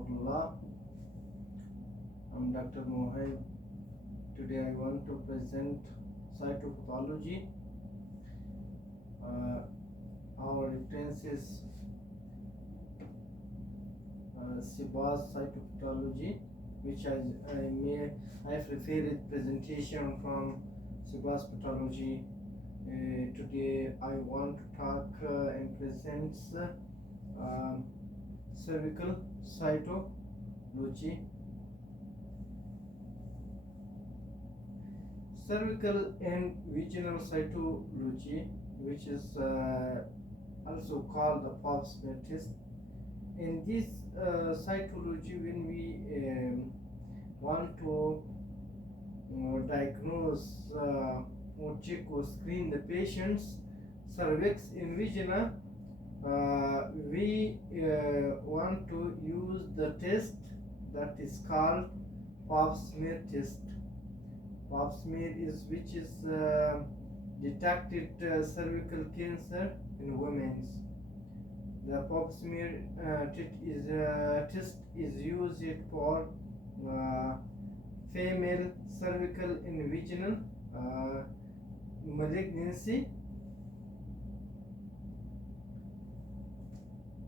warahmatullah. I'm Dr. Mohib. Today I want to present cytopathology. Our reference is Sibas cytopathology, which I have prepared presentation from Sibas pathology. Today I want to talk and present cervical cytology. Cervical and vaginal cytology, which is also called the Pap smear test. In this cytology, when we want to diagnose or check or screen the patient's cervix and vagina, we want to use the test that is called Pap smear test. Pap smear is which is detected cervical cancer in women. The Pap smear test is used for female cervical and vaginal malignancy.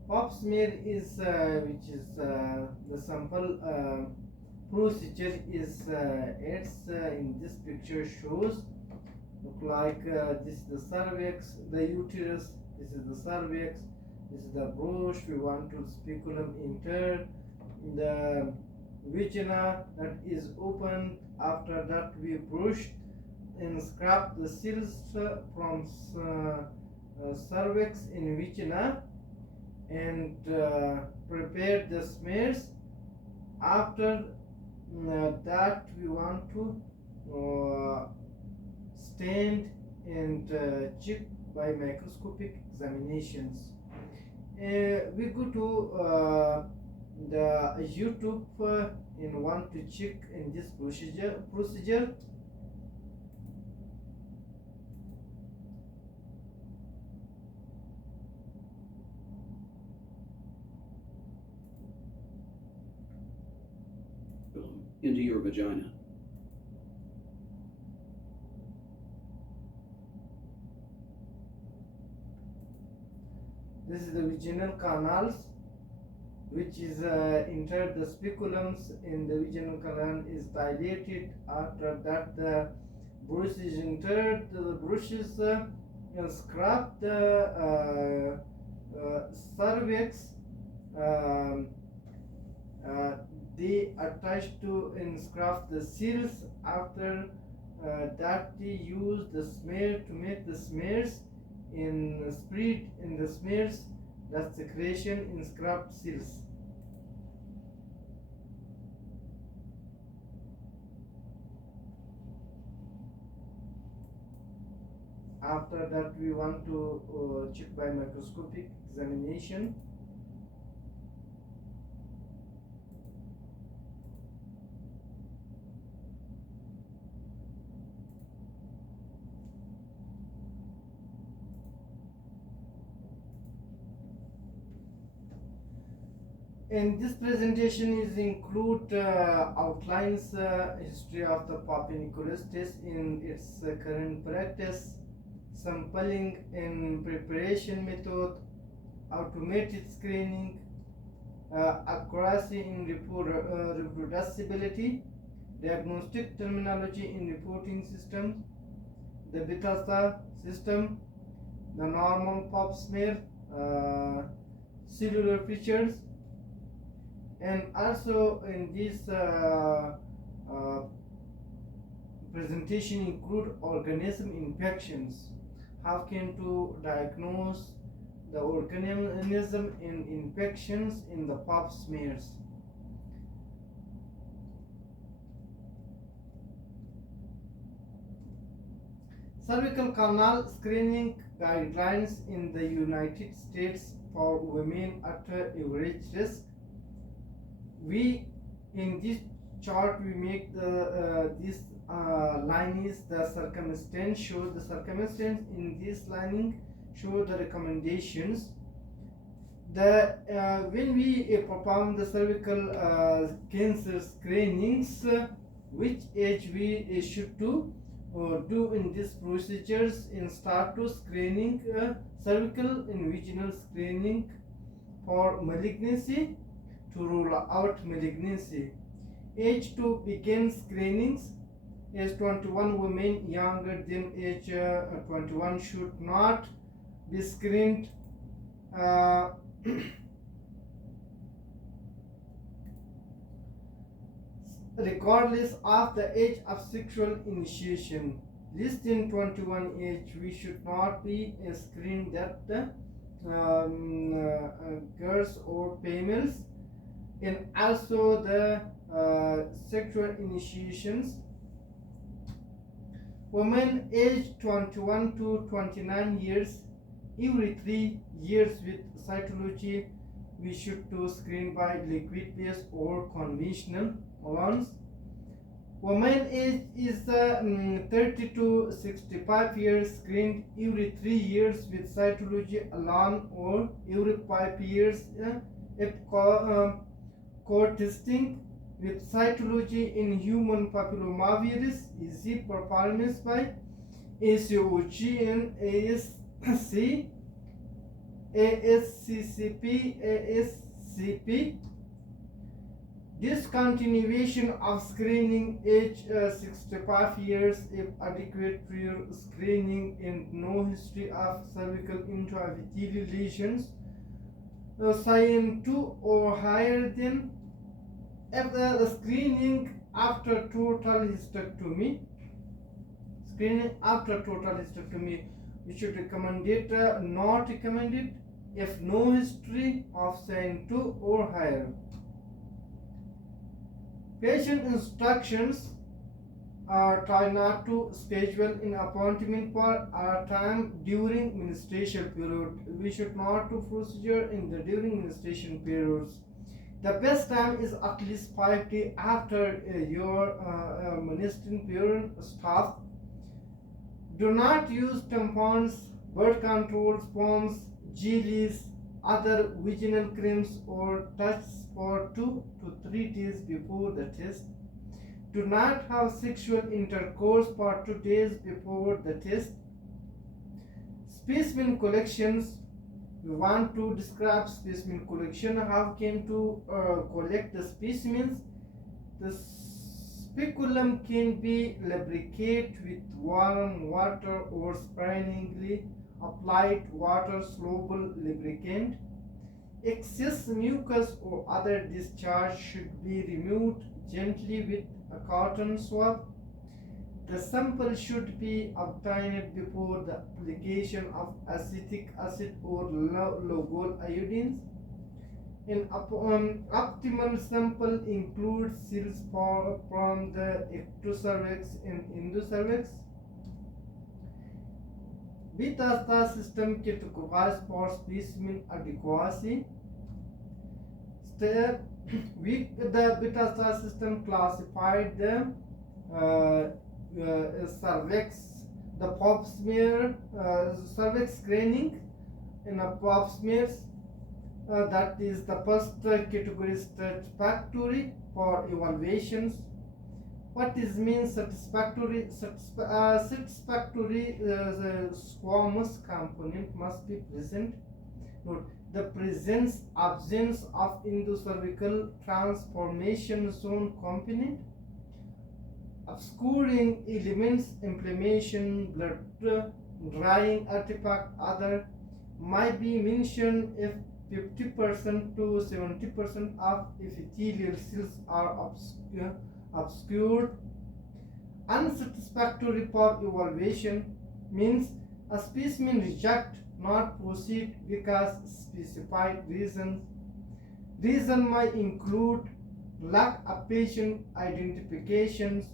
Pap smear is which is the sample procedure is in this picture shows look like this is the cervix, the uterus, this is the cervix, this is the brush. We want to speculum enter the vagina that is open. After that we brush and scrap the cells from cervix in vagina and prepare the smears. After that we want to stand and check by microscopic examinations. We go to the YouTube and want to check in this procedure. Into your vagina. This is the vaginal canals, which is entered the speculums in the vaginal canal is dilated. After that the brush is entered, the brushes scrap the cervix. They attach to and scrap the seals. After that they use the smear to make the smears in spread in the smears that secretion in scrap seals. After that we want to check by microscopic examination. In this presentation is include outlines history of the Papiniculus test in its current practice, sampling and preparation method, automated screening, accuracy in reproducibility, diagnostic terminology in reporting systems, the Bethesda system, the normal Pap smear, cellular features. And also in this presentation include organism infections. How can to diagnose the organism in infections in the Pap smears. Cervical canal screening guidelines in the United States for women at average risk. We in this chart we make the this line is the circumstance, show the circumstance. In this lining show the recommendations. When we perform the cervical cancer screenings, which age we should do in these procedures in start to screening cervical and vaginal screening for malignancy to rule out malignancy. Age to begin screenings is 21. Women younger than age 21 should not be screened regardless of the age of sexual initiation. Less than 21 age, we should not be screened that girls or females, and also the sexual initiations. Women aged 21 to 29 years, every 3 years with cytology, we should do screen by liquid based or conventional ones. Women age is 30 to 65 years, screened every 3 years with cytology alone or every 5 years if co-testing with cytology in human papillomavirus is performance by ACOG and ASC, ASCCP, ASCP. Discontinuation of screening age 65 years if adequate prior screening and no history of cervical intraepithelial lesions, cyan 2 or higher than. After screening after total hysterectomy, we should recommend it, not recommend it if no history of cyan 2 or higher. Patient instructions try not to schedule an appointment for a time during menstruation period. We should not do procedure in the during menstruation periods. The best time is at least 5 days after your menstruation period starts. Do not use tampons, birth control foams, jellies, other vaginal creams or touches for 2 to 3 days before the test. Do not have sexual intercourse for 2 days before the test. Specimen collections. We want to describe specimen collection. How can to collect the specimens? The speculum can be lubricated with warm water or sparingly applied water soluble lubricant. Excess mucus or other discharge should be removed gently with a cotton swab. The sample should be obtained before the application of acetic acid or logol iodines. An optimal sample includes cells from the ectocervix and endocervix. Beta system categorized for specimen adequacy. The beta system classified the cervix, the pap smear, cervix screening in a pap smears. That is the first category satisfactory for evaluations. What is means satisfactory? Satisfactory squamous component must be present. Note the absence of endocervical transformation zone component. Obscuring elements, inflammation, blood drying artifact, other might be mentioned if 50% to 70% of epithelial cells are obscured. Unsatisfactory for evaluation means a specimen reject, not proceed because specified reasons. Reason might include lack of patient identifications,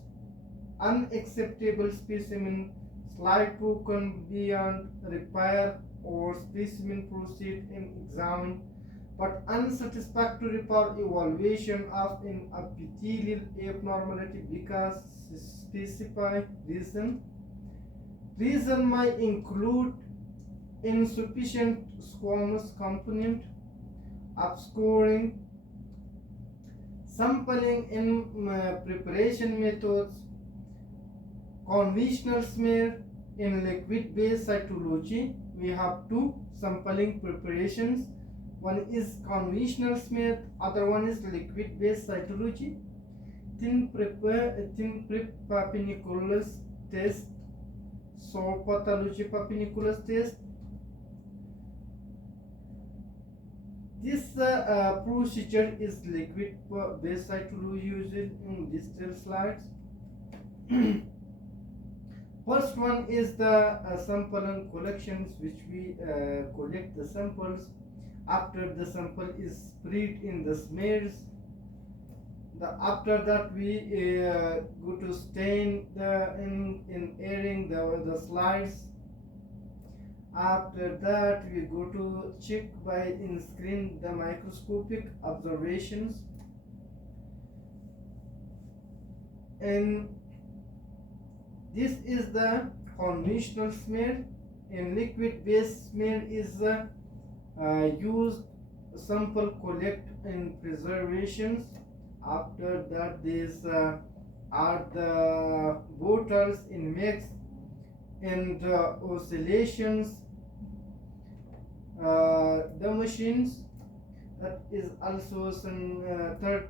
unacceptable specimen, slight broken beyond repair, or specimen proceed and examined, but unsatisfactory for evaluation of an epithelial abnormality because specified reason. Reason might include insufficient squamous component, upscoring, sampling in preparation methods, conventional smear. In liquid-based cytology, we have two sampling preparations. One is conventional smear, other one is liquid-based cytology. Thin prep papineculus test, soil pathology papineculus test. This procedure is liquid-based cytology used in digital slides. First one is the sample and collections, which we collect the samples. After the sample is spread in the smears, after that we go to stain in airing the slides. After that we go to check by in screen the microscopic observations, and this is the conventional smear. In liquid-based smear is used sample collect in preservations. After that, these are the bottles in mix and oscillations. The machines, that is also some third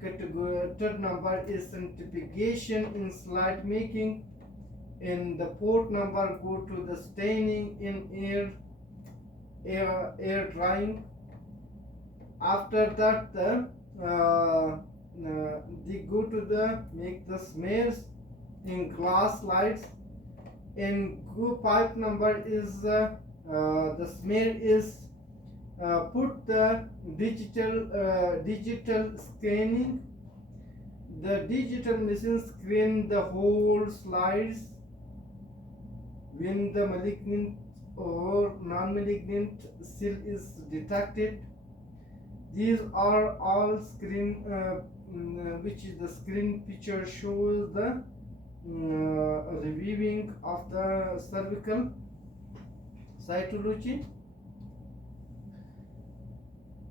category. Third number is centrifugation in slide making, and the fourth number go to the staining in air drying. After that, they go to the make the smears in glass slides. And go pipe number is the smear is put the digital scanning. The digital machine screen the whole slides. When the malignant or non-malignant cell is detected, these are all screen which is the screen picture shows the reviewing of the cervical cytology.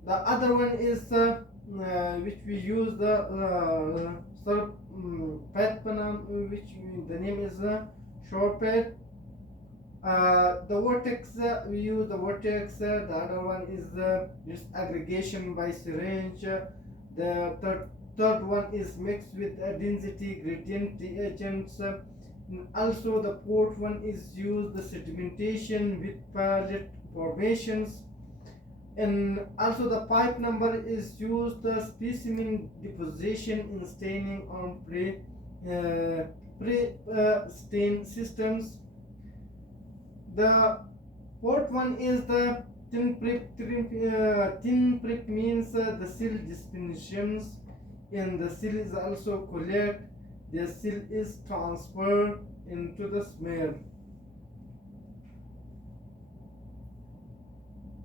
The other one is which we use the pet panam, which the name is short pet. The vortex, we use the vortex. The other one is just aggregation by syringe. The third one is mixed with density gradient reagents. Also the fourth one is used the sedimentation with palette formations. And also the pipe number is used the specimen deposition in staining on pre-stain systems. The fourth one is the thin prep. Thin prep means the cell dispositions, and the cell is also collect. The cell is transferred into the smear.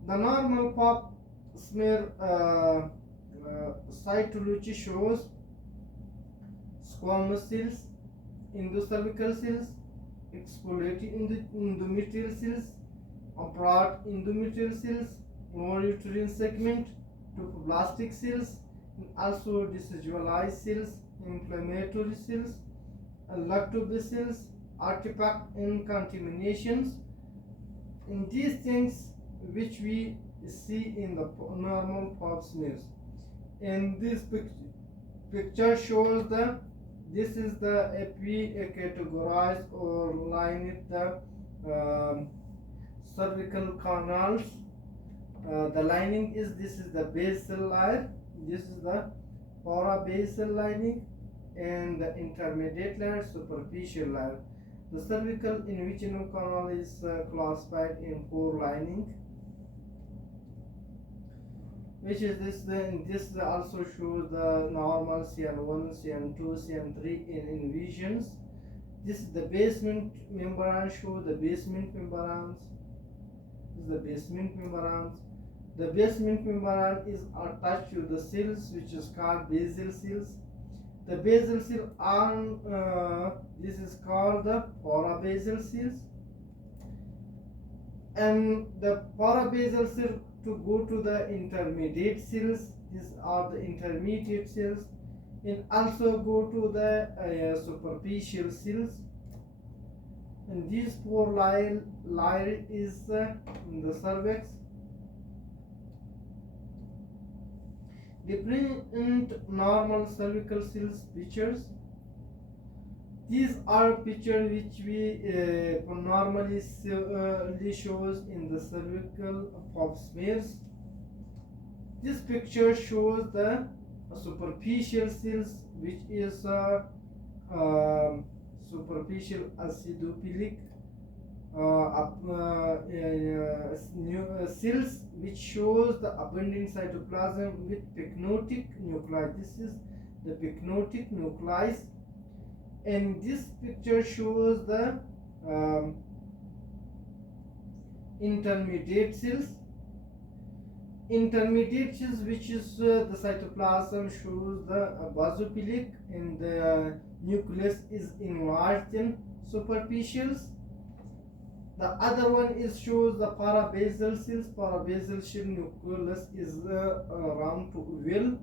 The normal pap smear cytology shows squamous cells, endocervical cells, exfoliating endometrial cells, broad endometrial cells, uterine segment, trophoblastic cells, and also desexualized cells, inflammatory cells, lactobacillus, artifact and contaminations. And these things which we see in the normal pap smears. And this picture shows the this is the categorized or line with the cervical canals. The lining is this is the basal layer, this is the parabasal lining, and the intermediate layer, superficial layer. The cervical invaginal canal is classified in 4 lining, which is this also shows the normal CN1, CN2, CN3 in invasions. This is the basement membrane, show the basement membranes. This is the basement membranes. The basement membrane is attached to the cells which is called basal cells. The basal cell on this is called the parabasal cells, and the parabasal cell to go to the intermediate cells. These are the intermediate cells, and also go to the superficial cells. And these four layer is the cervix. Different normal cervical cells pictures. These are pictures which we normally shows in the cervical pap smears. This picture shows the superficial cells, which is superficial acidophilic cells, which shows the abundant cytoplasm with pycnotic nuclei. This is the pycnotic nuclei, and this picture shows the intermediate cells. Intermediate cells, which is the cytoplasm shows the basophilic, and the nucleus is enlarged in superficials. The other one is shows the parabasal cells. Parabasal cell nucleus is round to oval,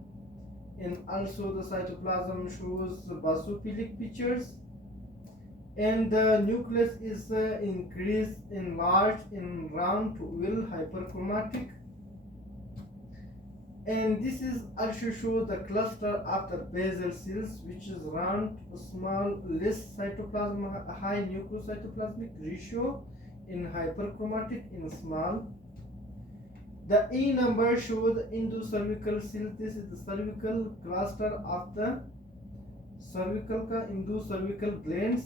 and also the cytoplasm shows the basophilic pictures, and the nucleus is increased, enlarged, in round to oval, hyperchromatic. And this is also show the cluster of the basal cells, which is round, small, less cytoplasm, high nucleocytoplasmic ratio, in hyperchromatic, in small. The E number shows the endocervical cells. This is the cervical cluster of the cervical endocervical glands.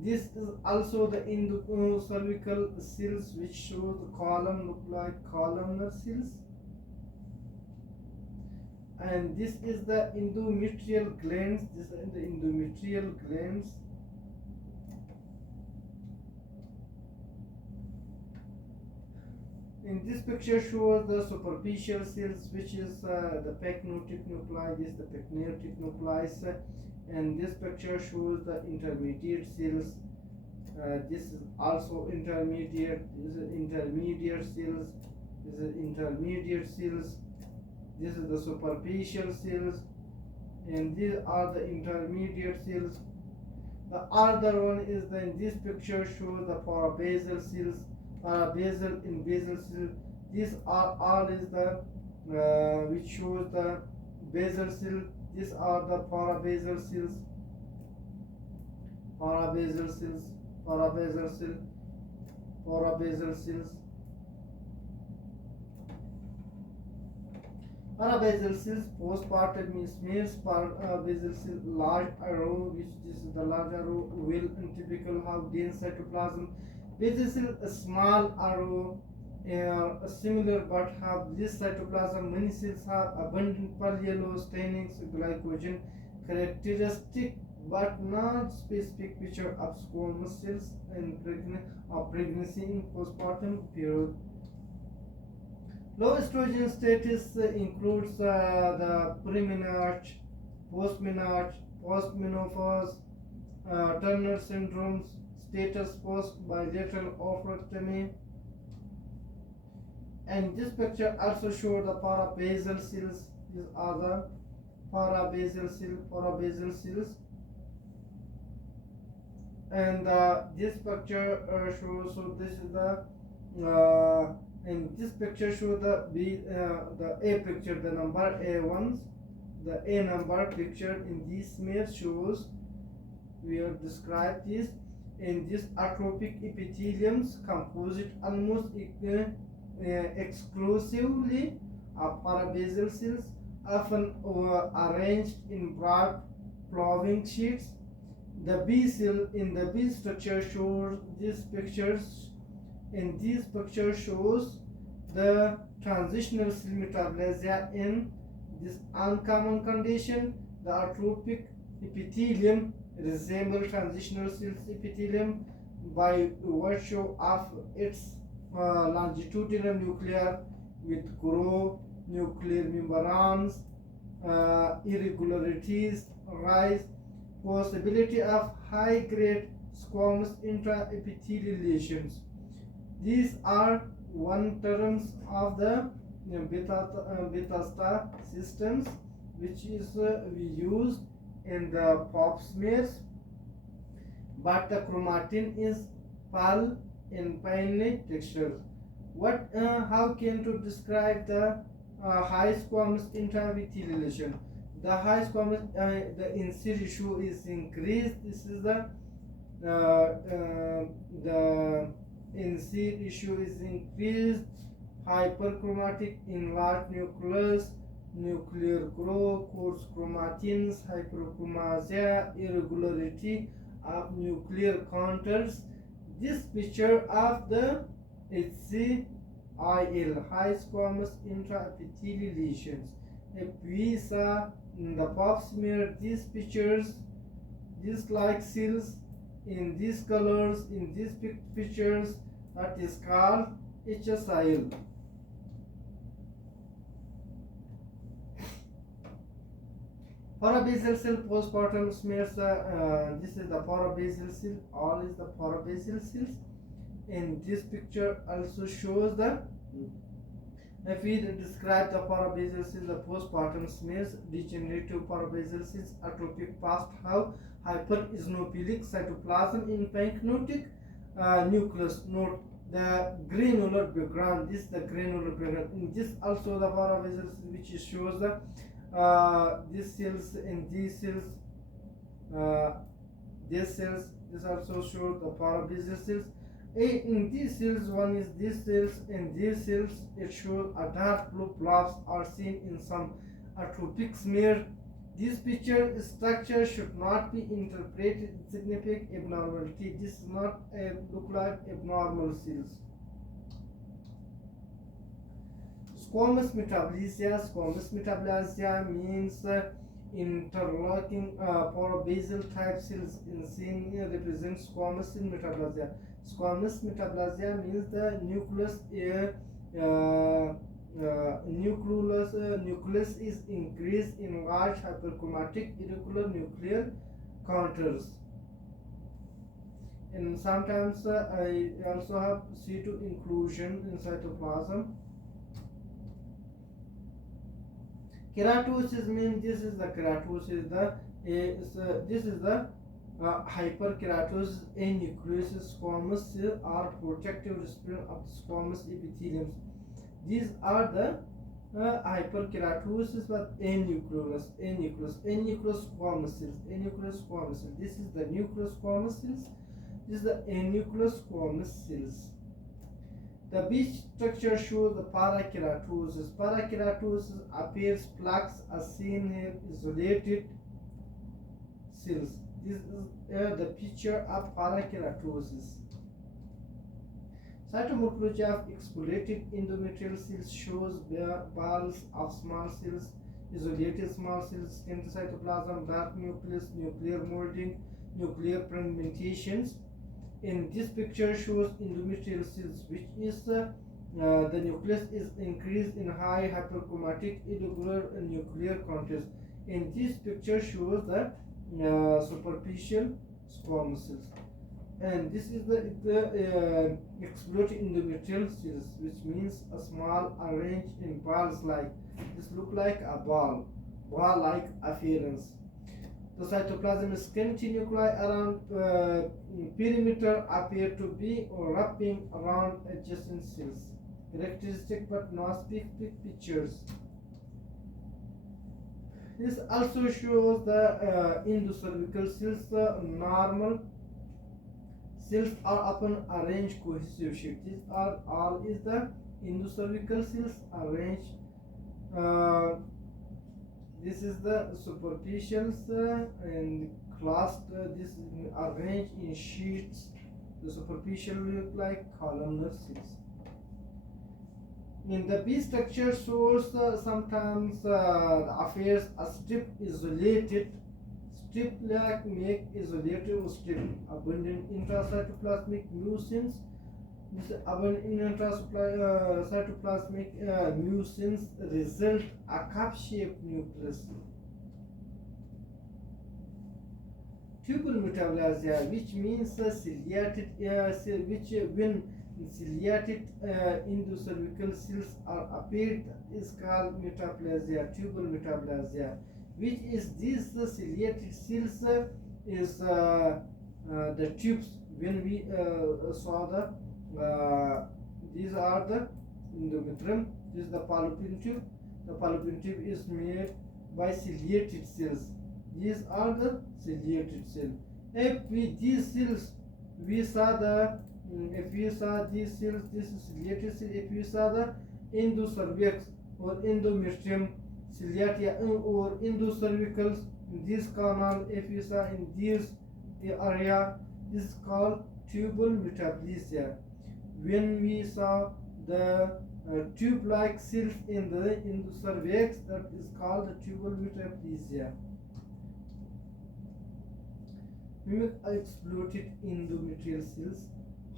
This is also the endocervical cells, which show the column, look like columnar cells. And this is the endometrial glands. This is the endometrial glands. In this picture shows the superficial cells, which is the pycnotic nuclei. This is the pycnotic nuclei, and this picture shows the intermediate cells. This is also intermediate. This is intermediate cells. This is intermediate cells. This is the superficial cells, and these are the intermediate cells. The other one is in this picture shows the parabasal cells, parabasal and basal cells. These are all is the which shows the basal cell. These are the parabasal cells, parabasal cells, parabasal cell, parabasal cells. Parabasal cells, postpartum means smears. Parabasal cell, large arrow, which is the large arrow will and typical have dense cytoplasm. Basal cell, a small arrow, similar but have less cytoplasm. Many cells have abundant pale yellow stainings, glycogen characteristic, but not specific picture of squamous cells in pregnancy in postpartum period. Low estrogen status includes the premenarche, postmenarche, postmenopause, Turner syndromes, status post bilateral oophorectomy. And this picture also shows the parabasal cells. These are the parabasal cells. And this picture shows, so this is the and this picture shows the A picture, the number A1s, the A number picture in this smear shows, we have described this, in this atrophic epitheliums composite almost exclusively of parabasal cells, often arranged in broad flowing sheets. The B cell in the B structure shows these pictures. In this picture shows the transitional cell metaplasia in this uncommon condition. The atrophic epithelium resembles transitional cells epithelium by virtue of its longitudinal nuclear with grow nuclear membranes, irregularities, rise, possibility of high-grade squamous intraepithelial lesions. These are one terms of the beta star systems, which is we use in the pap smears, but the chromatin is pale in finely texture. What? How can to describe the high squamous intraepithelial? The high squamous, the in-series issue is increased. This is the in-seed issue is increased. Hyperchromatic enlarged nucleus, nuclear growth, coarse chromatins, hyperchromasia, irregularity of nuclear contours. This picture of the HCIL, high squamous intraepithelial lesions. If we saw in the pap smear these pictures, these like cells in these colors, in these pictures, that is called HSIL. Parabasal cell postpartum smears. This is the parabasal cell. All is the parabasal cells. And this picture also shows the. If we describe the parabasal cells, the postpartum smears, degenerative parabasal cells, atrophic past have hypereosinophilic cytoplasm in pancreatic nucleus. Note the granular background. This is the granular background. In this also the parabasal cells, which shows the these cells and these cells, this also shows the parabasal cells. In these cells, one is these cells, and these cells, it shows a dark blue blobs are seen in some atrophic smear. This picture structure should not be interpreted significant abnormality. This is not look like abnormal cells. Squamous metaplasia. Squamous metaplasia means interlocking parabasal type cells in scene represents squamous in metaplasia. Squamous metaplasia means the nucleus nucleus is increased in large hyperchromatic irregular nuclear contours. And sometimes I also have C2 inclusion in cytoplasm. Keratosis means this is the keratosis. This is the hyperkeratosis in nucleus. Squamous cells are protective respiration of the squamous epithelium. These are the hyperkeratosis, but anucleus squamous cells. Anucleus squamous cells. This is the nucleus squamous cells. This is the anucleus squamous cells. The beach structure shows the parakeratosis. Parakeratosis appears plaques as seen here, isolated cells. This is the picture of parakeratosis. Cytomorphology of exfoliated endometrial cells shows balls of small cells, isolated small cells, skin cytoplasm, dark nucleus, nuclear molding, nuclear fragmentations. In this picture shows endometrial cells, which is the nucleus is increased in high hyperchromatic irregular nuclear contours. In this picture shows the superficial squamous cells. And this is the exploded endometrial cells, which means a small arranged in balls like this, look like a ball-like appearance. The cytoplasm scanty nuclei around perimeter appear to be wrapping around adjacent cells. Characteristic but not specific pictures. This also shows the endocervical cells. Normal cells are often arranged cohesive shape. These are all is the endocervical cells arranged. This is the superficials and classed. This is arranged in sheets. The superficial look like columnar cells. In the B structure shows sometimes the affairs a strip isolated. Strip like make isolated strip. Abundant intracytoplasmic mucins. This abundant intracytoplasmic mucins result a cup-shaped nucleus. Tubal metaplasia, which means ciliated, which when ciliated endocervical cells are appeared is called metaplasia, tubal metaplasia, which is this ciliated cells is the tubes. When we saw these are the endometrium, this is the fallopian tube. The fallopian tube is made by ciliated cells. These are the ciliated cells. If we these cells we saw the if we saw these cells, this is ciliated cell. If we saw the endocervix or endometrium, ciliatia or endocervicals, this canal, if we saw in this area, this is called tubal metaplasia. When we saw the tube-like cells in the endocervix, that is called the tubal metaplasia. Exploited endometrial cells,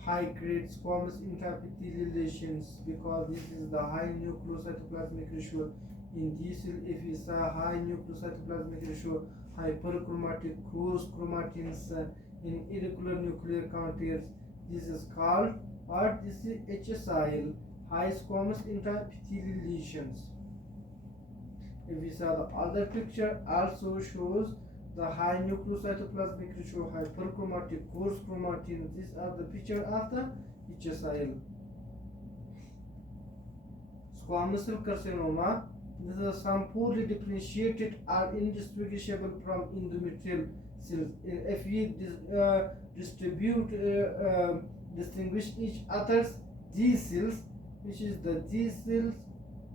high-grade squamous intraepithelial lesions, because this is the high nucleocytoplasmic ratio. In this cell, if we saw high nucleocytoplasmic ratio, hyperchromatic coarse chromatins in irregular nuclear counters, this is called, or this is HSIL, high squamous intraepithelial lesions. If we saw the other picture, also shows the high nucleocytoplasmic ratio, hyperchromatic coarse chromatins. These are the picture of the HSIL. Squamous cell carcinoma. This is some poorly differentiated or indistinguishable from endometrial cells. If we distinguish each others, these cells, which is these cells,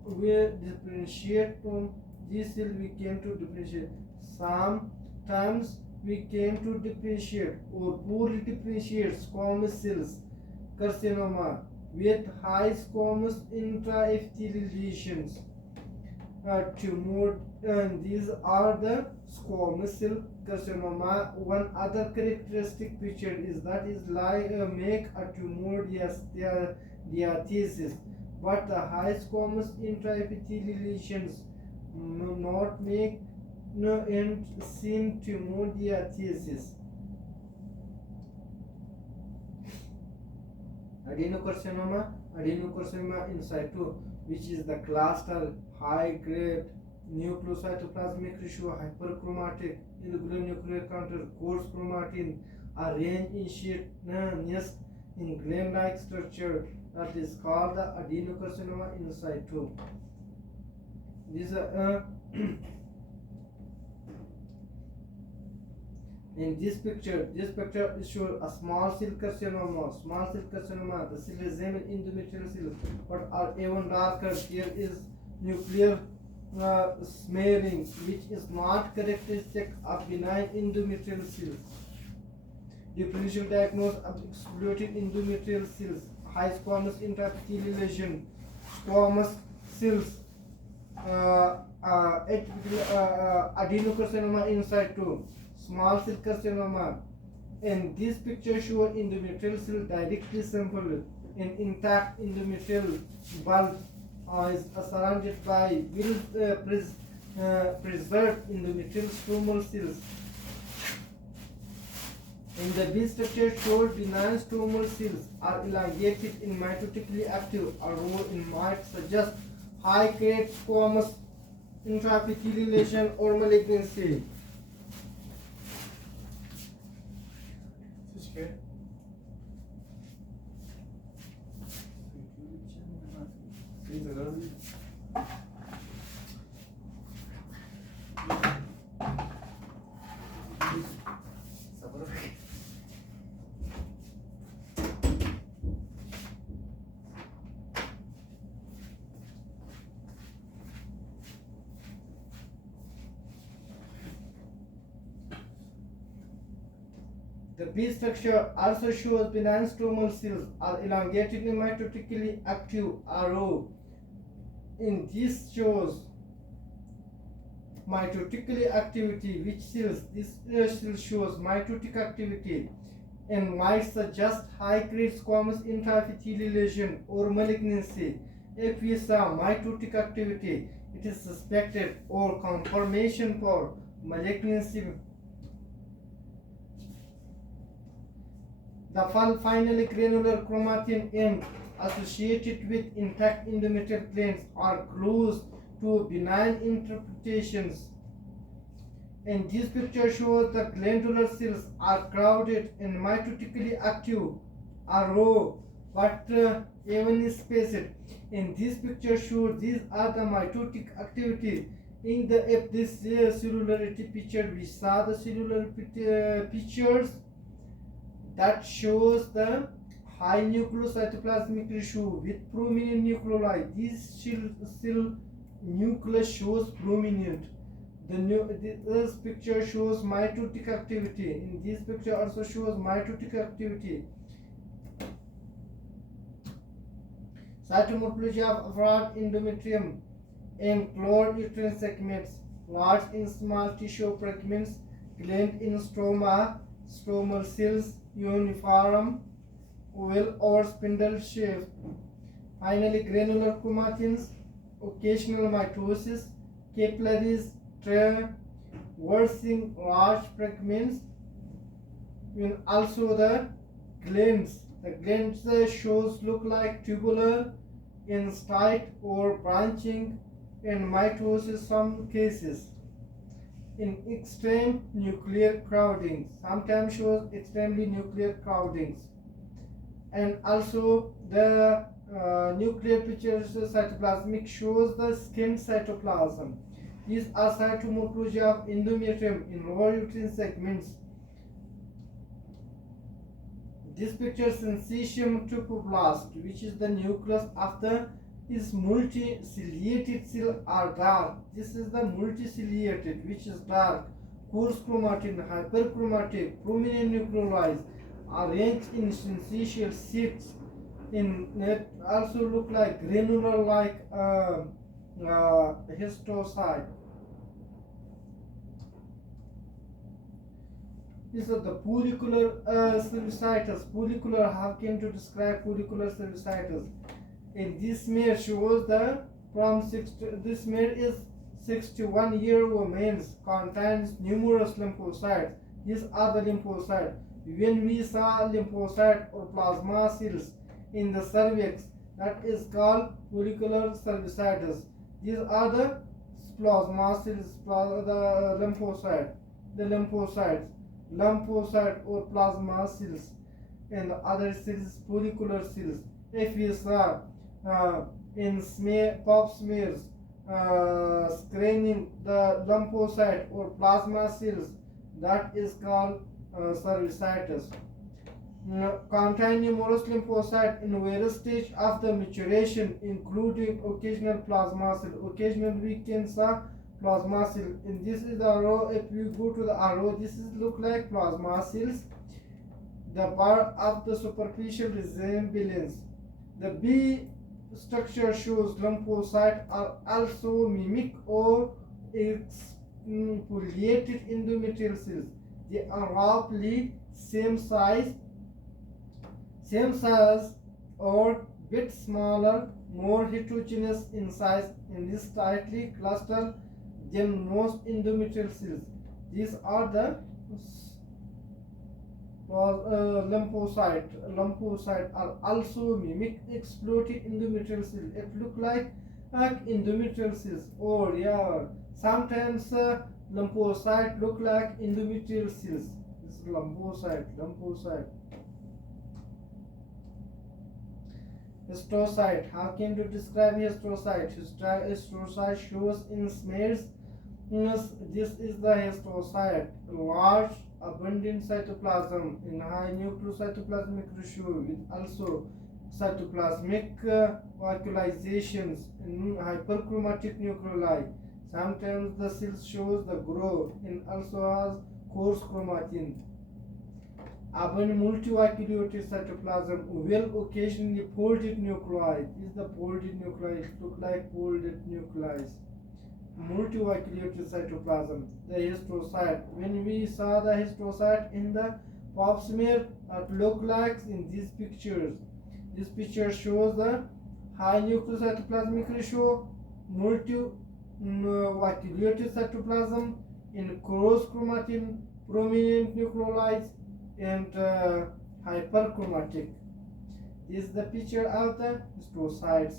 we differentiate from these cells. We came to differentiate. Sometimes we came to differentiate or poorly differentiate squamous cells carcinoma with high squamous intraepithelial lesions. Tumor, and these are the squamous cell carcinoma. One other characteristic feature is that is make a tumor diathesis, but the high squamous intraepithelial lesions not make and seen tumor diathesis. Adenocarcinoma in situ, which is the cluster, high-grade nucleocytoplasmic ratio, hyperchromatic, irregular nuclear counter, coarse chromatin, arranged in sheet nest in gland-like structure, that is called the adenocarcinoma in situ. These are in this picture shows a small cell carcinoma. Small cell carcinoma, the cell resemble endometrial cells but are even darker. There is nuclear smearing, which is not characteristic of benign endometrial cells. Differential diagnosis of exploited endometrial cells: high squamous intraepithelial lesion, squamous cells, adenocarcinoma in situ, small cell carcinoma. And this picture shows endometrial cell directly sampled. An intact endometrial bulb is surrounded by preserved endometrial stromal cells. In the B structure showed benign stromal cells are elongated and mitotically active. A row in might suggest high-grade squamous intraepithelial lesion or malignancy. The B structure also shows benign stromal cells are elongated and mitotically active. A row in this shows mitotically activity. Which cells? This cell shows mitotic activity and might suggest high-grade squamous intraepithelial lesion or malignancy. If we saw mitotic activity, it is suspected or confirmation for malignancy. The finally granular chromatin end associated with intact endometrial glands are close to benign interpretations. And this picture shows the glandular cells are crowded and mitotically active, are raw but evenly spaced. In this picture shows these are the mitotic activity. In this cellularity picture, we saw the cellular pictures that shows the high nucleocytoplasmic ratio with prominent nucleoli. This cell nucleus shows prominent. This picture shows mitotic activity. In this picture also shows mitotic activity. Cytomorphology of broad endometrium and cloud uterine segments, large in small tissue fragments, gland in stroma, stromal cells, uniform, oval or spindle shape. Finally, granular chromatins, occasional mitosis, capillaries, traversing large fragments, and also the glands. The glands shows look like tubular, instate or branching, and mitosis some cases. In extreme nuclear crowding, sometimes shows extremely nuclear crowdings. And also the nuclear pictures cytoplasmic shows the skin cytoplasm. These are cytomorphology of endometrium in lower uterine segments. This picture syncytium trypoblast, which is the nucleus of the is multiciliated cell are dark. This is the multiciliated, which is dark. Coarse chromatin, hyperchromatic, prominent nucleoli arranged in syncytial sheets. In it also look like granular like histocyte. These are the follicular cervicitis. Follicular, how can you describe follicular cervicitis? And this smear shows the this smear is 61-year-old males, contains numerous lymphocytes. These are the lymphocytes. When we saw lymphocyte or plasma cells in the cervix, that is called follicular cervicitis. These are the plasma cells, the lymphocyte or plasma cells, and the other cells follicular cells. If we saw in pap smears screening the lymphocyte or plasma cells, that is called cervicitis. Contain numerous lymphocytes in various stage of the maturation, including occasional plasma cell. Occasionally we can see plasma cell. And this is the arrow. If we go to the arrow, this is look like plasma cells. The part of the superficial resemblance. The B structure shows lymphocytes are also mimic or exfoliated endometrial cells. They are roughly same size or bit smaller, more heterogeneous in size, and is tightly clustered than most endometrial cells. These are the lymphocyte. Lymphocyte are also mimic exploited endometrial cells. It look like endometrial cells, or sometimes lymphocyte look like endometrial cells. This is lymphocyte. Histocyte. How can you describe histocyte? Histocyte shows in smears. This is the histocyte. Large, abundant cytoplasm in high nucleocytoplasmic ratio with also cytoplasmic vacuolizations in hyperchromatic nucleoli. Sometimes the cells shows the growth and also has coarse chromatin. Abundant multivacuolated cytoplasm will occasionally folded nuclei. This is the folded nuclei. It look like folded nuclei. Multivacuolated cytoplasm. The histocyte. When we saw the histocyte in the pap smear, it look like in these pictures. This picture shows the high nucleocytoplasmic ratio, multivacuolated cytoplasm in coarse chromatin, prominent nucleoli, and hyperchromatic. This is the picture of the histiocytes.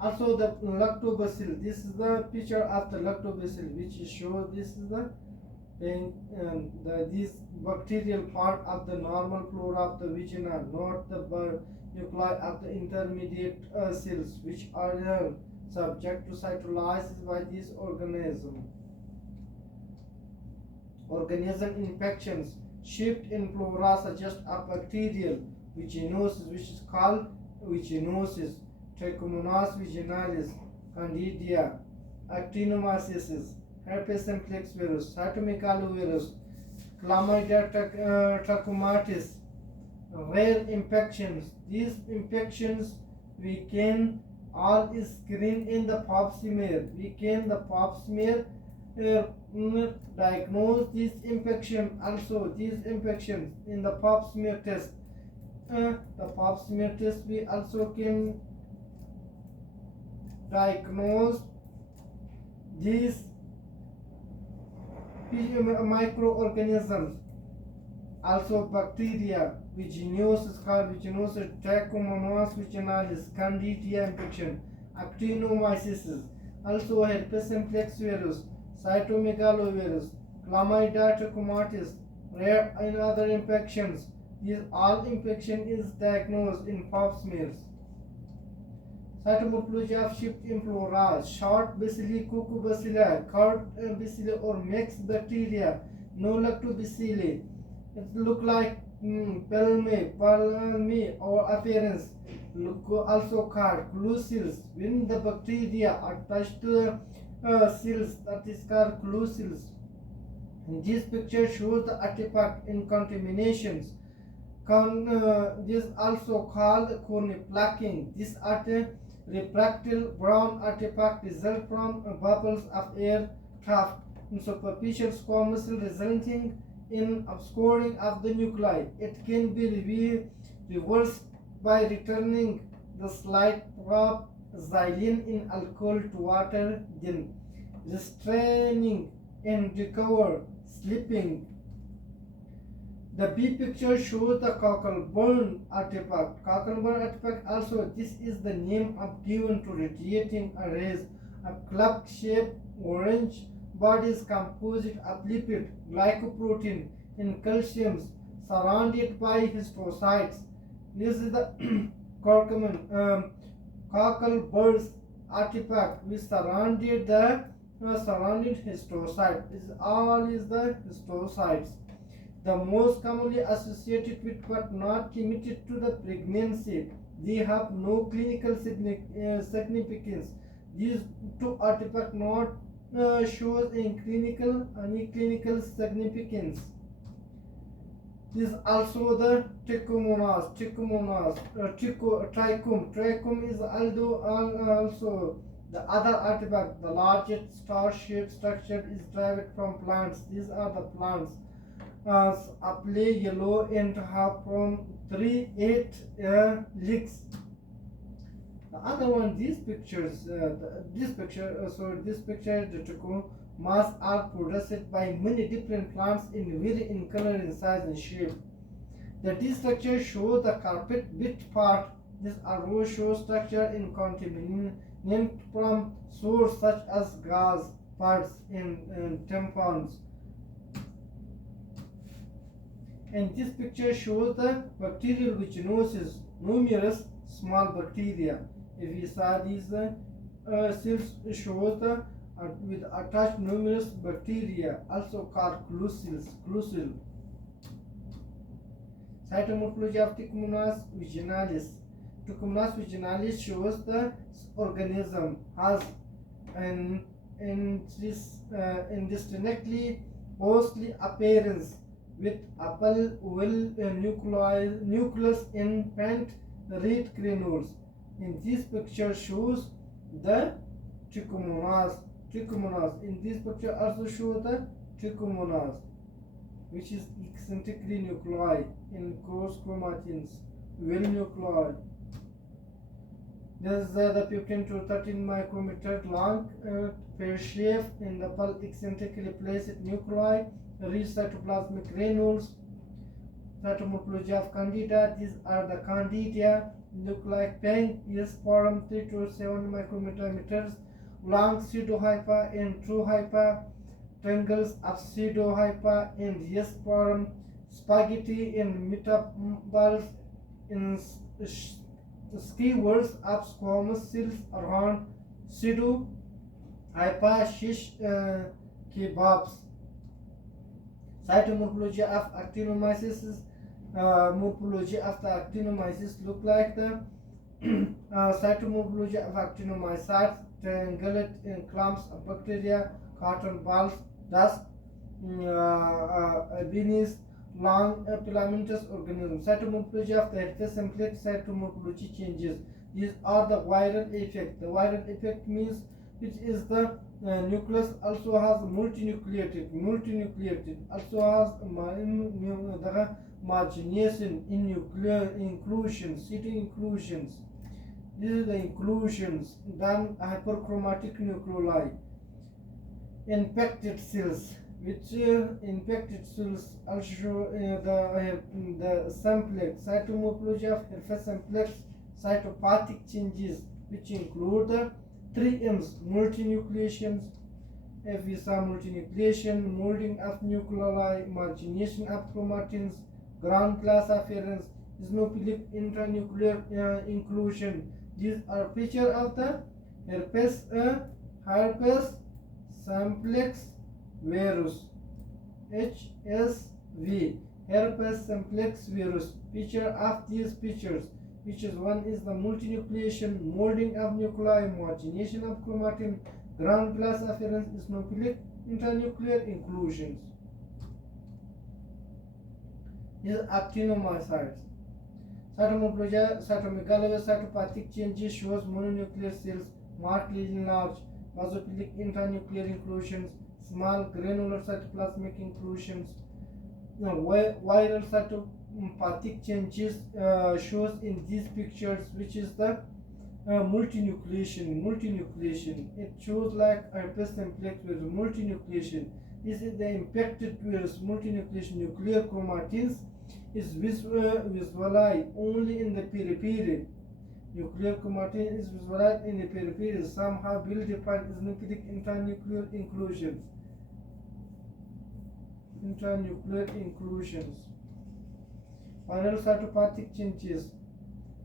Also the lactobacillus. This is the picture of the lactobacillus, which shows this is the this bacterial part of the normal flora of the vagina, not the nuclei of the intermediate cells, which are subject to cytolysis by this organism. Organism infections shift in flora suggest a bacterial vaginosis, which is called vaginosis, Trichomonas vaginalis, Candida, actinomycetes, herpes simplex virus, cytomegalovirus, chlamydia trachomatis, rare infections. These infections we can all screen in the pap smear. We can the pap smear diagnose this infection. Also these infections in the pap smear test. The pap smear test we also can diagnose these microorganisms, also bacteria, vaginosis, Trichomonas vaginalis, Candida infection, actinomycetes, also herpes simplex virus, cytomegalovirus, chlamydia trachomatis, rare and other infections. These all infection is diagnosed in pap smears. Cytomorphology of shift in flora: short bacilli, cucurbacilli, curved bacilli or mixed bacteria, no lactobacilli. It look like palme or appearance. Look also called clucils. When the bacteria are touched cells, that is called clucils. This picture shows the artifact in contaminations. This also called corniplaking. This refractile brown artifact result from bubbles of air trapped in superficial squamous cell, resulting in obscuring of the nuclei. It can be reversed by returning the slight drop xylene in alcohol to water, then restraining and recover slipping. The B picture shows the cockle-burn artifact. Cockle-burn artifact also, this is the name of given to radiating arrays of club-shaped orange bodies composed of lipid, glycoprotein, and calciums surrounded by histiocytes. This is the cockle-burn artifact which surrounded the surrounded histiocyte. This all is the histiocytes. The most commonly associated with but not limited to the pregnancy. They have no clinical significance. These two artifacts not shows any clinical significance. This is also the trichomonas. Trichum is also the other artifact. The largest star-shaped structure is derived from plants. These are the plants. Apple yellow and have from 3-8 legs. The other one, these pictures, this picture, the trichomas are produced by many different plants in vary in color, in size, and shape. The D structure shows the carpet bit part. This arrow shows structure in contaminant from source such as gas, parts, and tampons. And this picture shows the bacterial vaginosis, numerous small bacteria. If we saw these cells shows the with attached numerous bacteria, also called clucil. Cytomorphology of Trichomonas vaginalis. Trichomonas vaginalis shows the organism has an indistinctly ghostly appearance with apple nucleus in pant red granules. In this picture shows the trichomonas. In this picture also shows the trichomonas, which is eccentrically nuclei in cross chromatins, well nuclei. This is the 15 to 13 micrometer long pear shape in the pulp eccentrically placed nuclei, rich cytoplasmic granules, Cytomorphology of candida. These are the candida. Look like pen is forum 3 to 7 micrometers. Long pseudohypa and true hypa. Triangles of pseudohypa and yes forum. Spaghetti and metaballs in skewers of squamous cells around pseudohypa shish kebabs. Cytomorphology of actinomyces. Morphology of the actinomyces look like the cytomorphology of actinomycetes, triangulate in clumps of bacteria, cotton balls, dust, beneath long filamentous organisms. Cytomorphology of the herpes simplex. Cytomorphology changes. These are the viral effect. The viral effect means which is the nucleus also has multinucleated also has the margination in nuclear inclusions, city inclusions. This is the inclusions. Then hyperchromatic nucleoli. Infected cells, which infected cells also the simplex. Cytomorphology of herpes simplex. Cytopathic changes, which include the 3 M's: multinucleations, if we saw multinucleation, molding of nucleoli, margination of chromatins, ground glass appearance, eosinophilic intranuclear inclusion. These are features of the herpes simplex virus, HSV, herpes simplex virus. Feature of these features. Features 1 is the multinucleation, molding of nuclei, margination of chromatin, ground glass appearance, eosinophilic intranuclear inclusions. These are actinomycetes. Cytomorphology, cytomegaloid, cytopathic changes shows mononuclear cells, markedly large, basophilic intranuclear inclusions, small granular cytoplasmic inclusions. Viral cytopathic changes shows in these pictures, which is the multinucleation. It shows like herpes simplex with multinucleation. This is the infected virus. Multinucleation. Nuclear chromatins is visualized only in the periphery. Nuclear chromatin is visualized in the periphery. Somehow will define eosinophilic intranuclear inclusions. Viral cytopathic changes.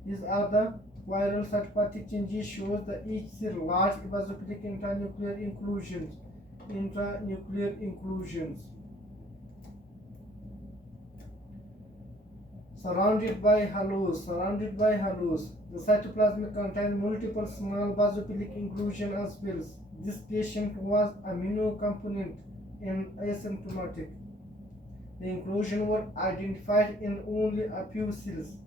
These are the viral cytopathic changes shows the each cell large basophilic intranuclear inclusions. Surrounded by halos. The cytoplasm contains multiple small basophilic inclusion as pills. This patient was immunocompetent and asymptomatic. The inclusion were identified in only a few cells.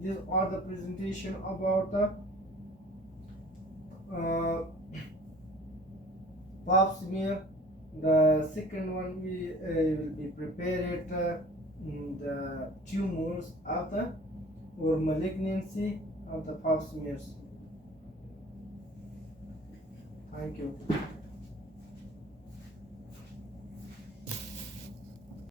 These are the presentation about the pap smear. The second one we will be prepared the tumors of the or malignancy of the pap smears. Thank you.